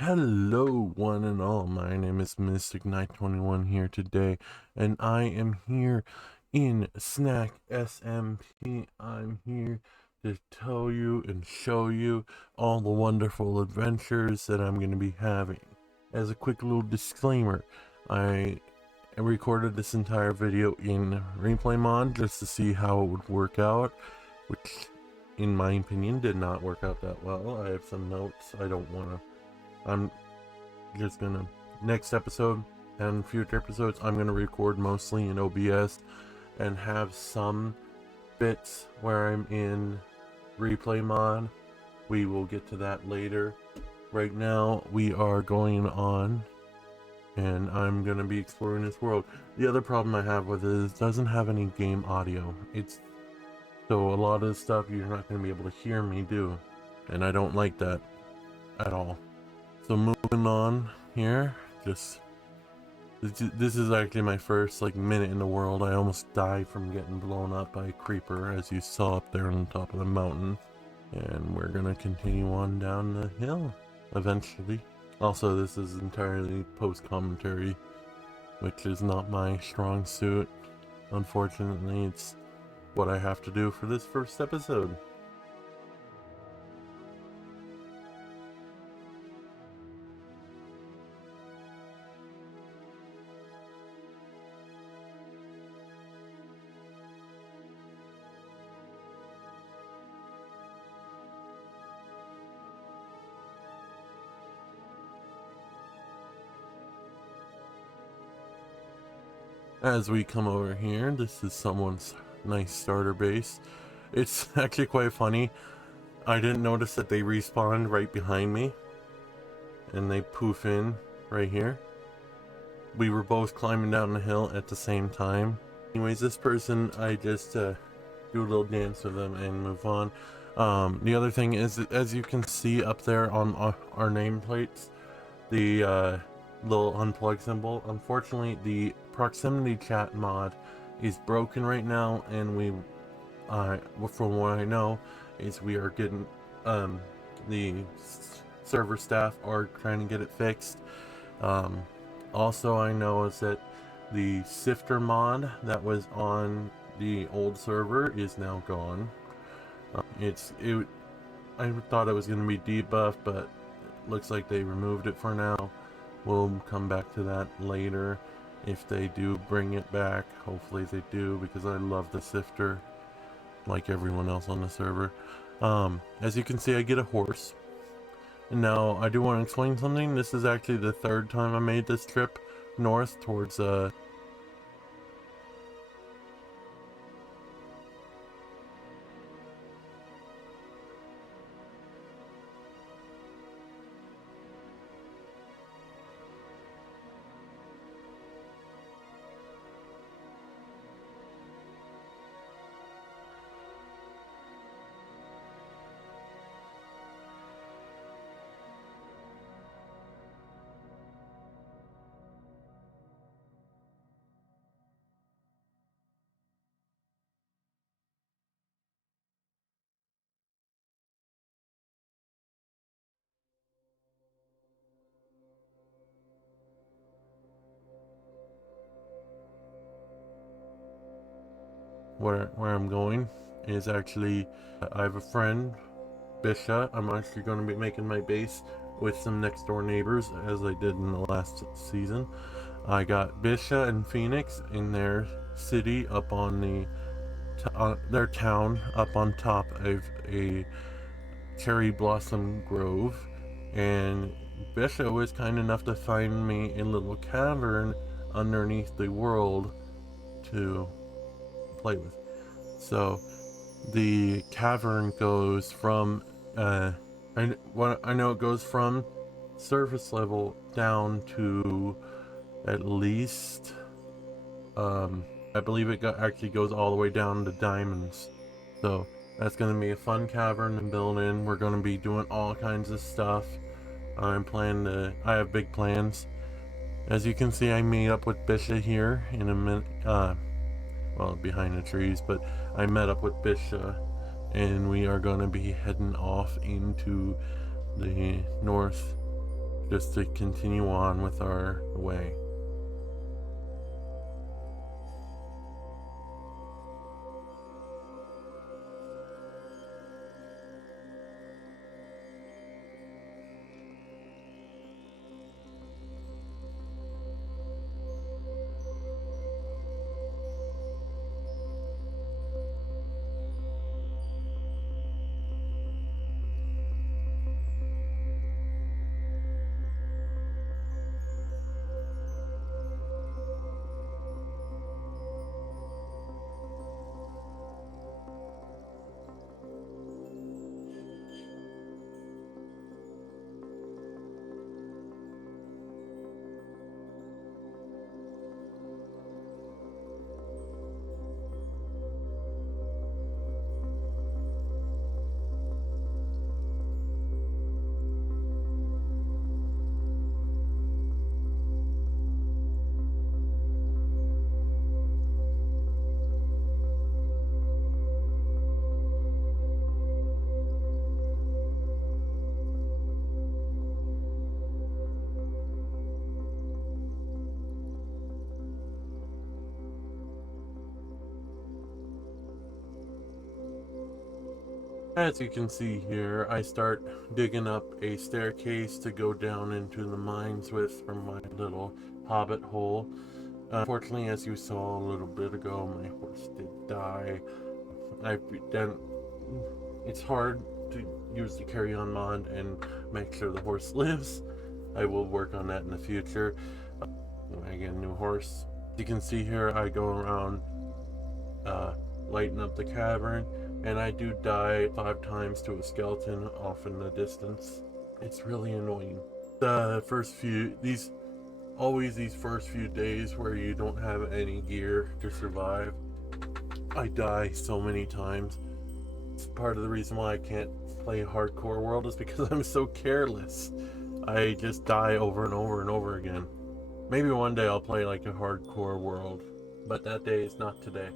Hello, one and all. My name is Mystic Knight 21 here today, and I am here in Snack SMP. I'm here to tell you and show you all the wonderful adventures that I'm going to be having. As a quick little disclaimer, I recorded this entire video in replay mod just to see how it would work out, which, in my opinion, did not work out that well. I have some notes I don't want to. I'm just gonna next episode and future episodes I'm gonna record mostly in OBS and have some bits where I'm in replay mod. We will get to that later. Right now we are going on and I'm gonna be exploring this world. The other problem I have with it is it doesn't have any game audio. So a lot of the stuff you're not gonna be able to hear me do, and I don't like that at all. So moving on here, this is actually my first minute in the world. I almost died from getting blown up by a creeper, as you saw up there on top of the mountain. And we're gonna continue on down the hill eventually. Also, this is entirely post-commentary, which is not my strong suit. Unfortunately, it's what I have to do for this first episode. As we come over here, this is someone's nice starter base. It's actually quite funny. I didn't notice that they respawned right behind me, and they poof in right here. We were both climbing down the hill at the same time. Anyways, this person, I just do a little dance with them and move on. The other thing is, as you can see up there on our nameplates, the little unplug symbol. Unfortunately, the proximity chat mod is broken right now, and from what I know, is we are getting the server staff are trying to get it fixed. Also, I know is that the sifter mod that was on the old server is now gone. I thought it was going to be debuffed, but looks like they removed it for now. We'll come back to that later if they do bring it back. Hopefully they do, because I love the sifter like everyone else on the server. As you can see, I get a horse. And now I do want to explain something. This is actually the third time I made this trip north towards where I'm going is actually, I have a friend, Bisha. I'm actually going to be making my base with some next door neighbors, as I did in the last season. I got Bisha and Phoenix in their city up on their town up on top of a cherry blossom grove, and Bisha was kind enough to find me a little cavern underneath the world to play with. So the cavern goes from I know it goes from surface level down to at least I believe it actually goes all the way down to diamonds. So that's going to be a fun cavern to build in. We're going to be doing all kinds of stuff. I have big plans. As you can see, I meet up with Bisha here in a minute, well, behind the trees, but I met up with Bisha, and we are going to be heading off into the north just to continue on with our way. As you can see here, I start digging up a staircase to go down into the mines with from my little hobbit hole. Unfortunately, as you saw a little bit ago, my horse did die. I've done. It's hard to use the carry-on mod and make sure the horse lives. I will work on that in the future when I get a new horse. As you can see here, I go around lighting up the cavern, and I do die 5 times to a skeleton off in the distance. It's really annoying. The first few these first few days where you don't have any gear to survive, I die so many times. It's part of the reason why I can't play hardcore world is because I'm so careless. I just die over and over and over again. Maybe one day I'll play like a hardcore world, but that day is not today.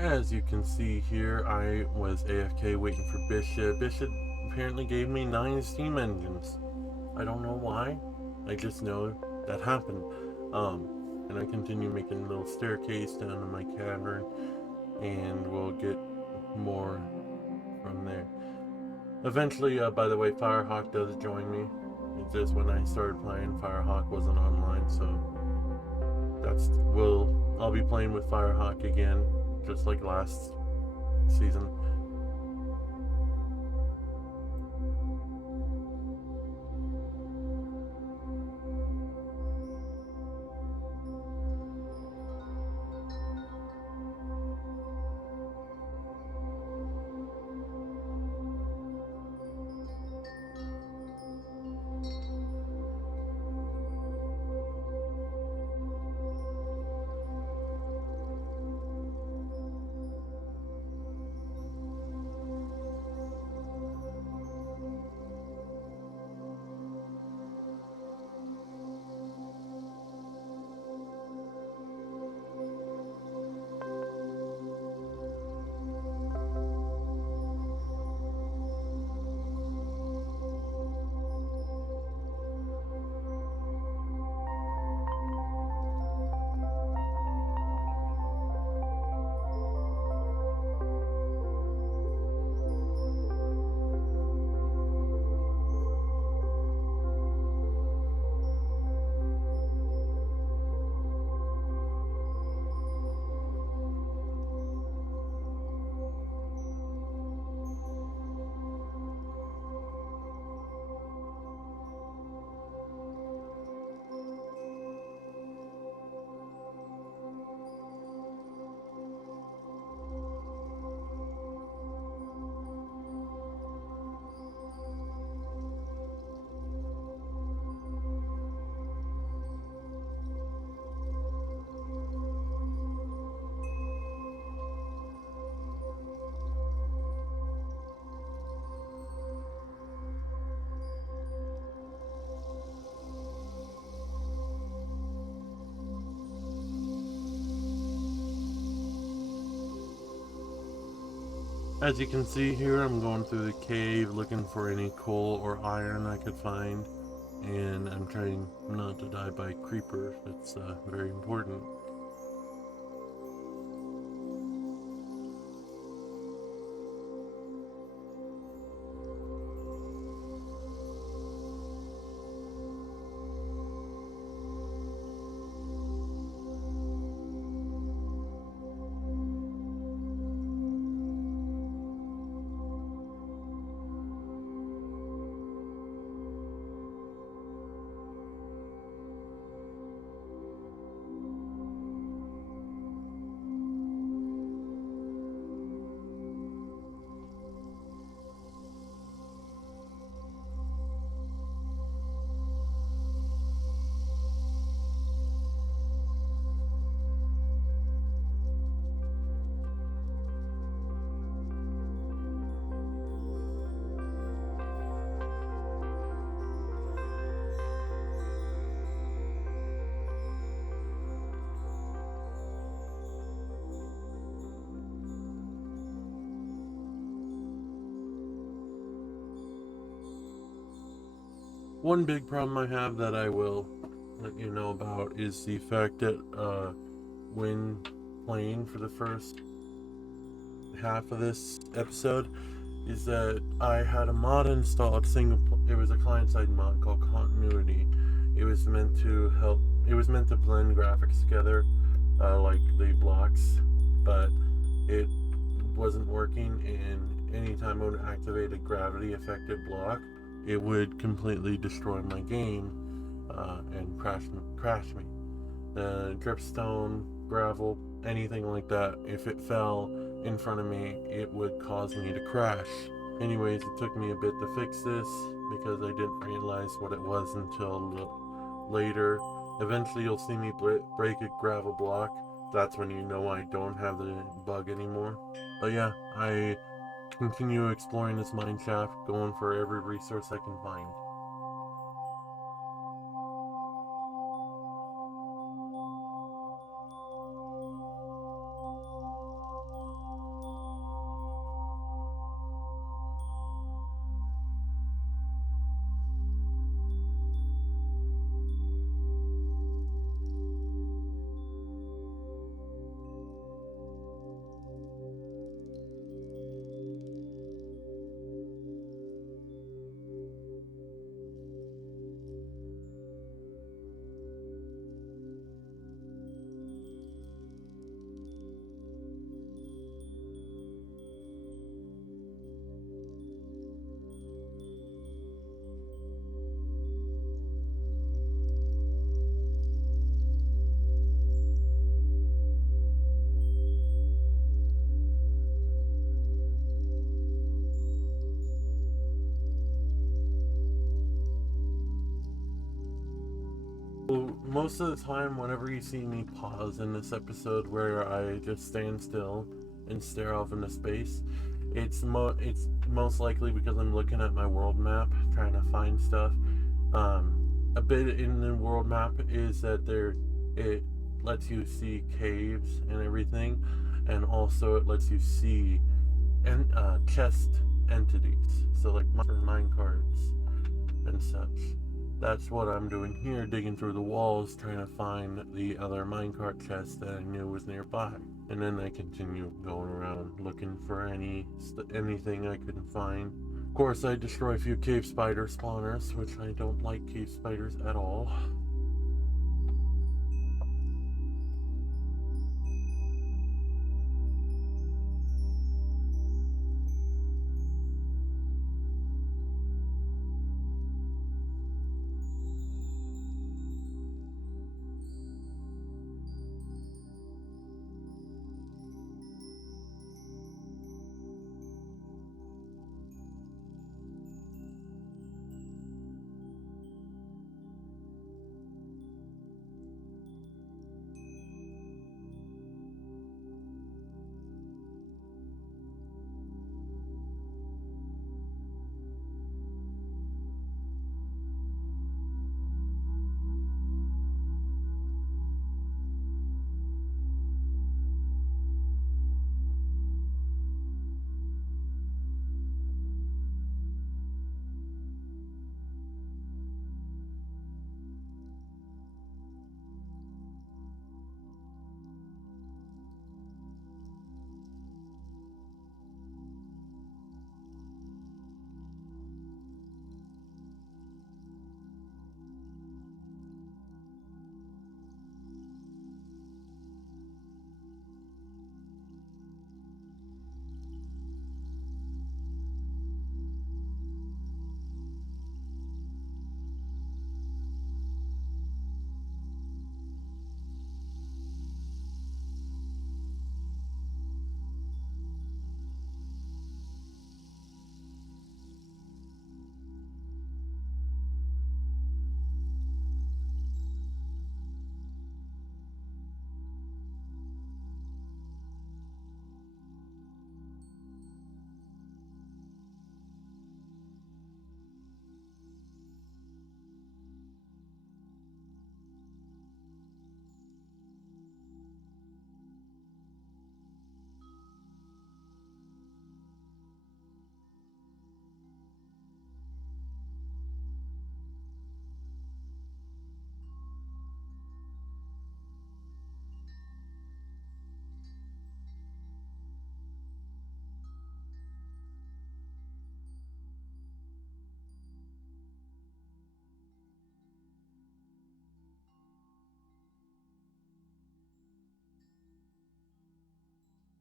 As you can see here, I was AFK waiting for Bishop. Bishop apparently gave me 9 steam engines. I don't know why. I just know that happened. And I continue making a little staircase down in my cavern, and we'll get more from there. Eventually, by the way, Firehawk does join me. It's just when I started playing, Firehawk wasn't online, so I'll be playing with Firehawk again, just like last season. As you can see here, I'm going through the cave looking for any coal or iron I could find, and I'm trying not to die by creepers. It's very important. One big problem I have that I will let you know about is the fact that when playing for the first half of this episode, is that I had a mod installed. It was a client-side mod called Continuity. It was meant to help. It was meant to blend graphics together, like the blocks, but it wasn't working. And anytime I would activate a gravity-affected block, it would completely destroy my game and crash me. The dripstone, gravel, anything like that, if it fell in front of me, it would cause me to crash. Anyways, it took me a bit to fix this because I didn't realize what it was until later. Eventually, you'll see me break a gravel block. That's when you know I don't have the bug anymore. But yeah, I continue exploring this mine shaft, going for every resource I can find. Well, most of the time, whenever you see me pause in this episode where I just stand still and stare off into space, it's most likely because I'm looking at my world map, trying to find stuff. A bit in the world map is that it lets you see caves and everything, and also it lets you see chest entities. So like mine cards and such. That's what I'm doing here, digging through the walls, trying to find the other minecart chest that I knew was nearby. And then I continue going around looking for anything I can find. Of course, I destroy a few cave spider spawners, which I don't like cave spiders at all.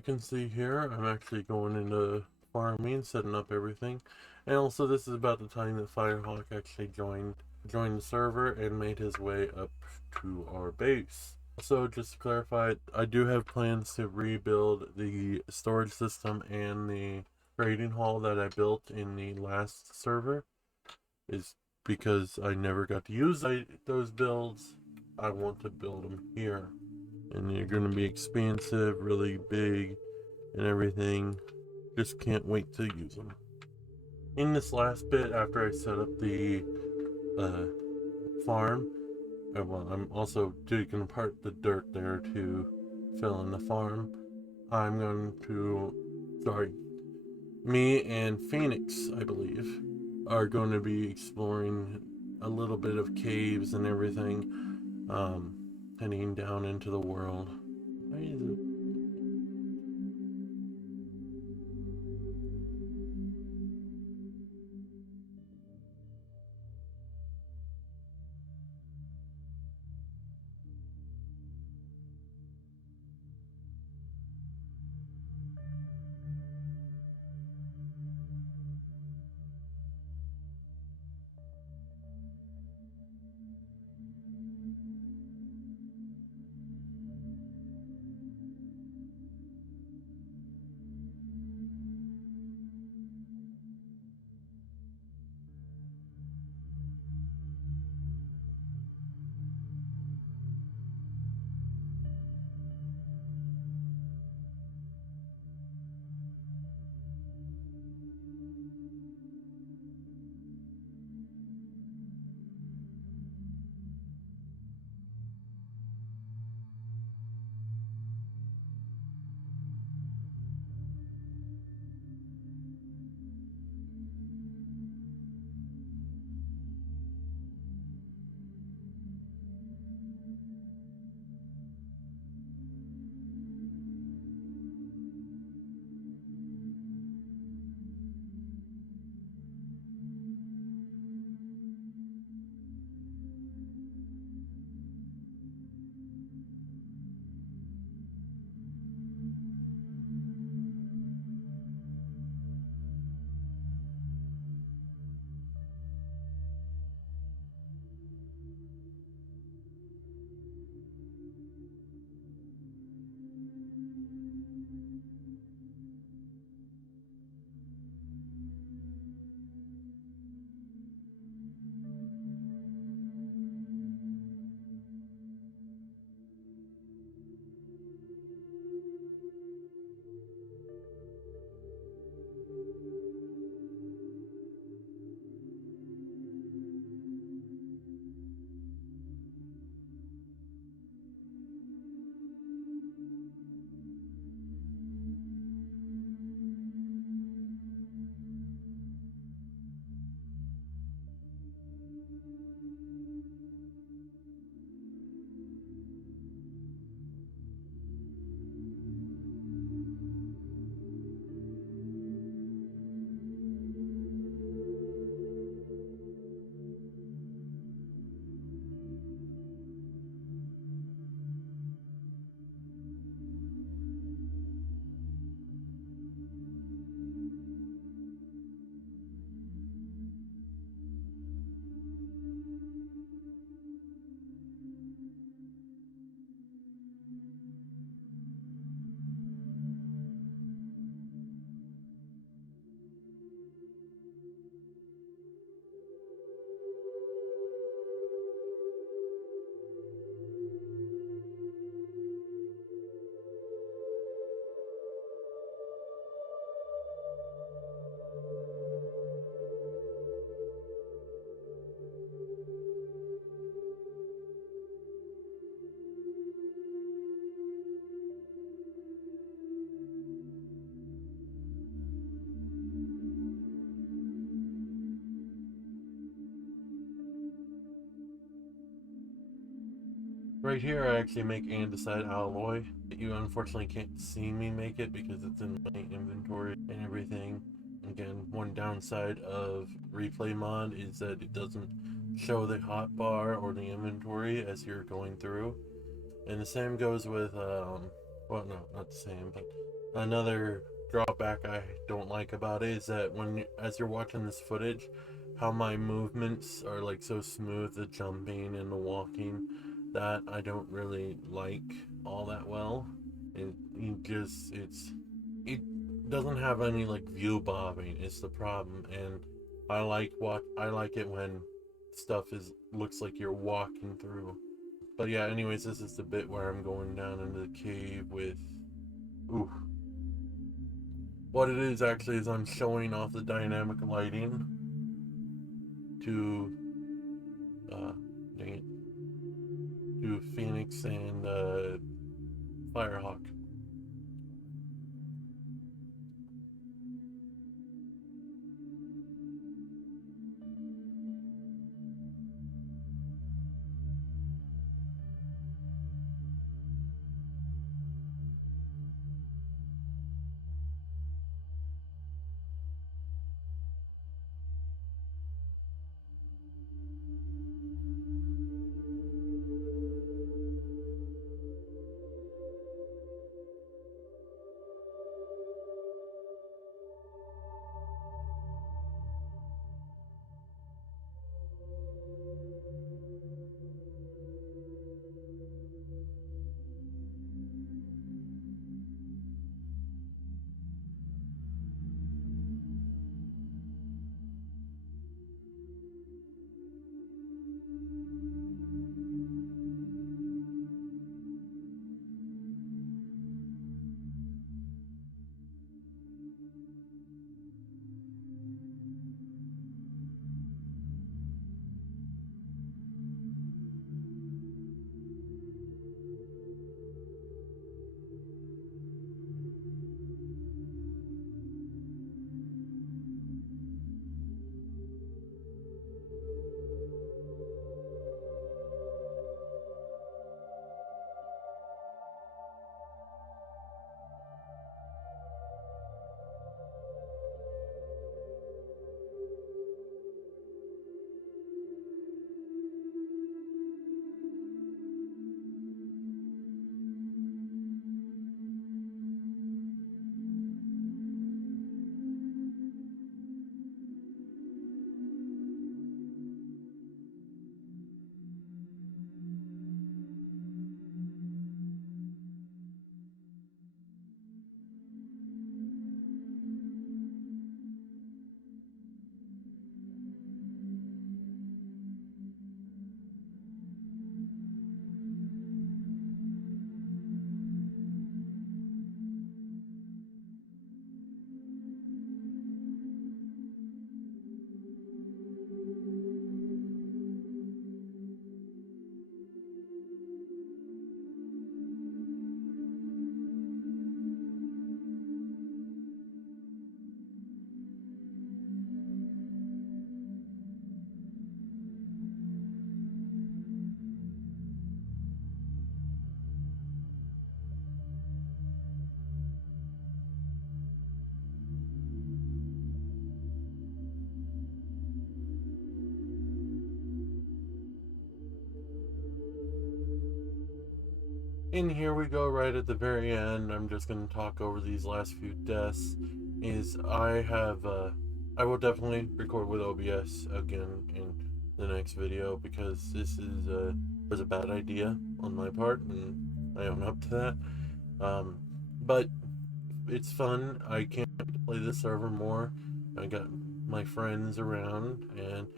You can see here, I'm actually going into farming, setting up everything. And also this is about the time that Firehawk actually joined the server and made his way up to our base. So just to clarify, I do have plans to rebuild the storage system and the trading hall that I built in the last server. Is because I never got to use those builds. I want to build them here. And they're going to be expansive, really big, and everything. Just can't wait to use them. In this last bit, after I set up the uh, farm, well, I'm also digging apart the dirt there to fill in the farm. I'm going to, sorry, me and Phoenix, I believe, are going to be exploring a little bit of caves and everything, um, heading down into the world. Why is it? Right here, I actually make andesite alloy. You unfortunately can't see me make it because it's in my inventory and everything. Again, one downside of replay mod is that it doesn't show the hotbar or the inventory as you're going through. And the same goes with, well, no, not the same, but Another drawback I don't like about it is that as you're watching this footage, how my movements are like so smooth, the jumping and the walking, that I don't really like all that well. It doesn't have any like view bobbing. It's the problem, and I like it when stuff is looks like you're walking through. But yeah, anyways, this is the bit where I'm going down into the cave with. Ooh, what it is actually is I'm showing off the dynamic lighting to uh, dang it, to Phoenix and Firehawk. And here we go, right at the very end. I'm just gonna talk over these last few deaths. Is I will definitely record with OBS again in the next video because this is was a bad idea on my part, and I own up to that. Um, but it's fun. I can't wait to play this server more. I got my friends around, and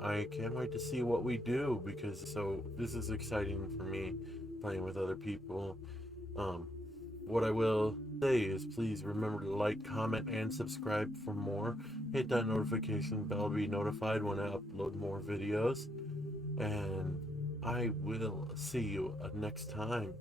I can't wait to see what we do because this is exciting for me playing with other people. Um, what I will say is please remember to like, comment, and subscribe for more. Hit that notification bell to be notified when I upload more videos. And I will see you next time.